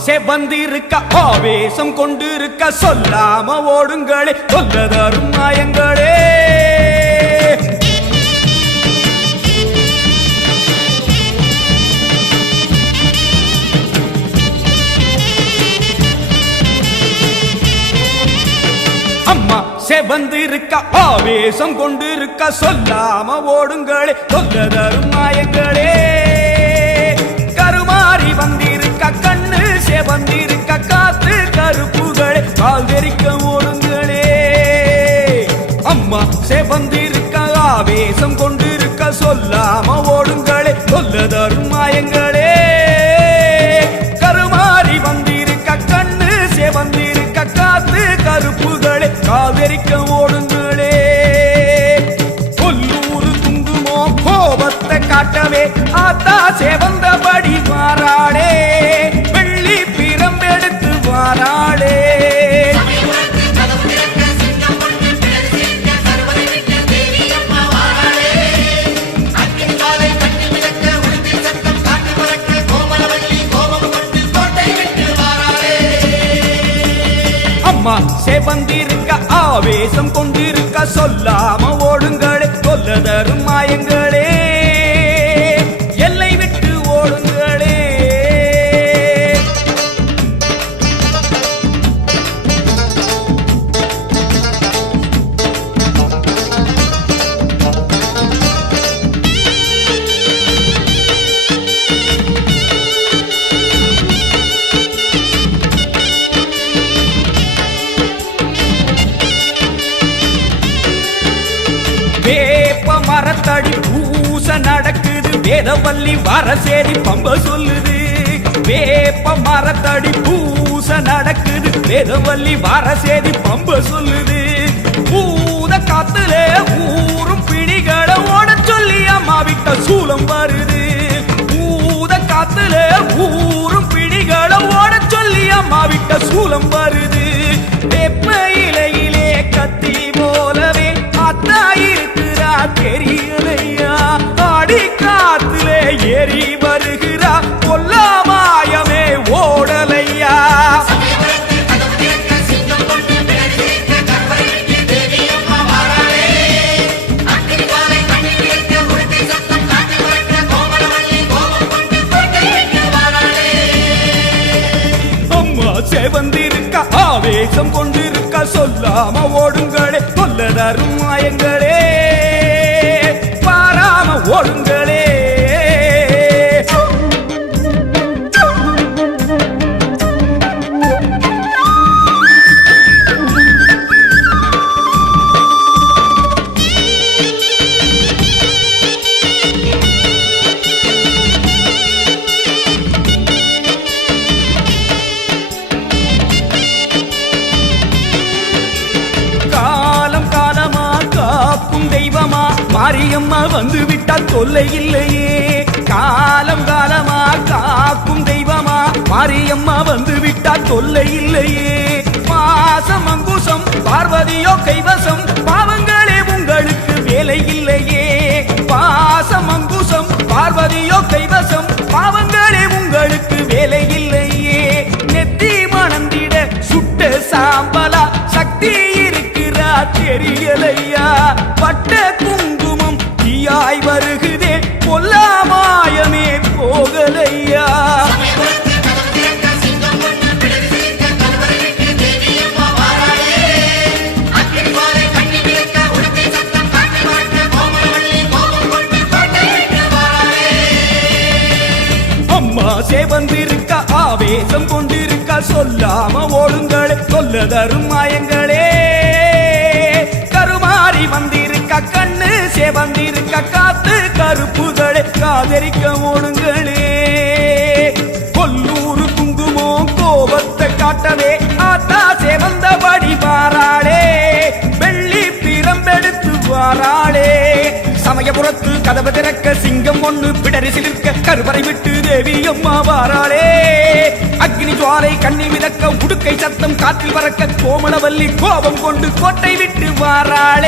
அம்மா செவந்திருக்க ஆவேசம் கொண்டிருக்க சொல்லாம ஓடுங்களே சொல்ல தரும் மாயங்களே. அம்மா செவந்திருக்க ஆவேசம் கொண்டிருக்க சொல்லாம ஓடுங்களே சொல்ல தரும் மாயங்களே. செவந்திருக்க ஆவேசம் கொண்டிருக்க சொல்லாம ஓடுங்களே சொல்ல தருமாயங்களே கருமாறி வந்திருக்க கண்ணு செவந்திருக்க காத்து கருப்புகளே காவிரிக்க ஓடுங்களே. கொல்லூரு துங்குமோ கோபத்தை காட்டவே ஆத்தா செவந்தபடி மாறாடே அம்மா செவந்திருக்க ஆவேசம் கொண்டிருக்க சொல்லாம ஓடுங்களே கொல்லதரும் மாயங்கள். மரத்தடி பூச நடக்குது. வேதவல்லி வரசேரி பம்ப சொல்லுது. வேப்ப மரத்தடி பூச நடக்குது. வேதவல்லி வரசேரி பம்ப சொல்லுது. பூத காத்துல ஊரும் பிடிகளை ஓட சொல்லி அம்மாவிட்ட சூலம் வருது. பூத காத்துல ஊரும் பிடிகளை ஓட சொல்லி அம்மாவிட்ட சூலம் வருது இருக்க சொல்லாம ஓடுங்களே கொல்லதரும் மாயங்களே மாரியம்மா வந்து விட்டால் தொல்லை இல்லையே காலம் காலமா காக்கும் தெய்வமா? மாரியம்மா வந்து விட்டால் தொல்லை இல்லையே மாசம் அங்குசம் பார்வதியோ கைவசம் பாவங்களே உங்களுக்கு வேலை இல்லையே பாசம் அங்குசம் பார்வதியோ கைவசம் பாவங்களே உங்களுக்கு வேலை இல்லையே நெத்தி மணந்திட சுட்ட சாம்பலா சக்தி இருக்கிறா தெரியலையா? அம்மா சேவந்திருக்க ஆவேசம் கொண்டிருக்க சொல்லாம ஓடுங்களே சொல்ல தரும் மாயங்களே. கருமாறி வந்திருக்க கண்ணு சேவந்திருக்க காத்து கருப்புகளே காதரிக்க ஓடுங்களே கொல்லூரு குங்குமோ கோபத்தை காட்டவே ஆத்தா சேவந்தபடி வாராளே வெள்ளி பிரம்பெடுத்து வாராளே. சமயபுரத்து கதவு திறக்க சிங்கம் ஒண்ணு பிடரி சிலிர்க்க கருவறை விட்டு தேவி அம்மா வாராளே. அக்னி ஜுவாலை கண்ணி மிதக்க உடுக்கை சத்தம் காற்றில் பறக்க கோமளவல்லி கோபம் கொண்டு கோட்டை விட்டு வாராள்.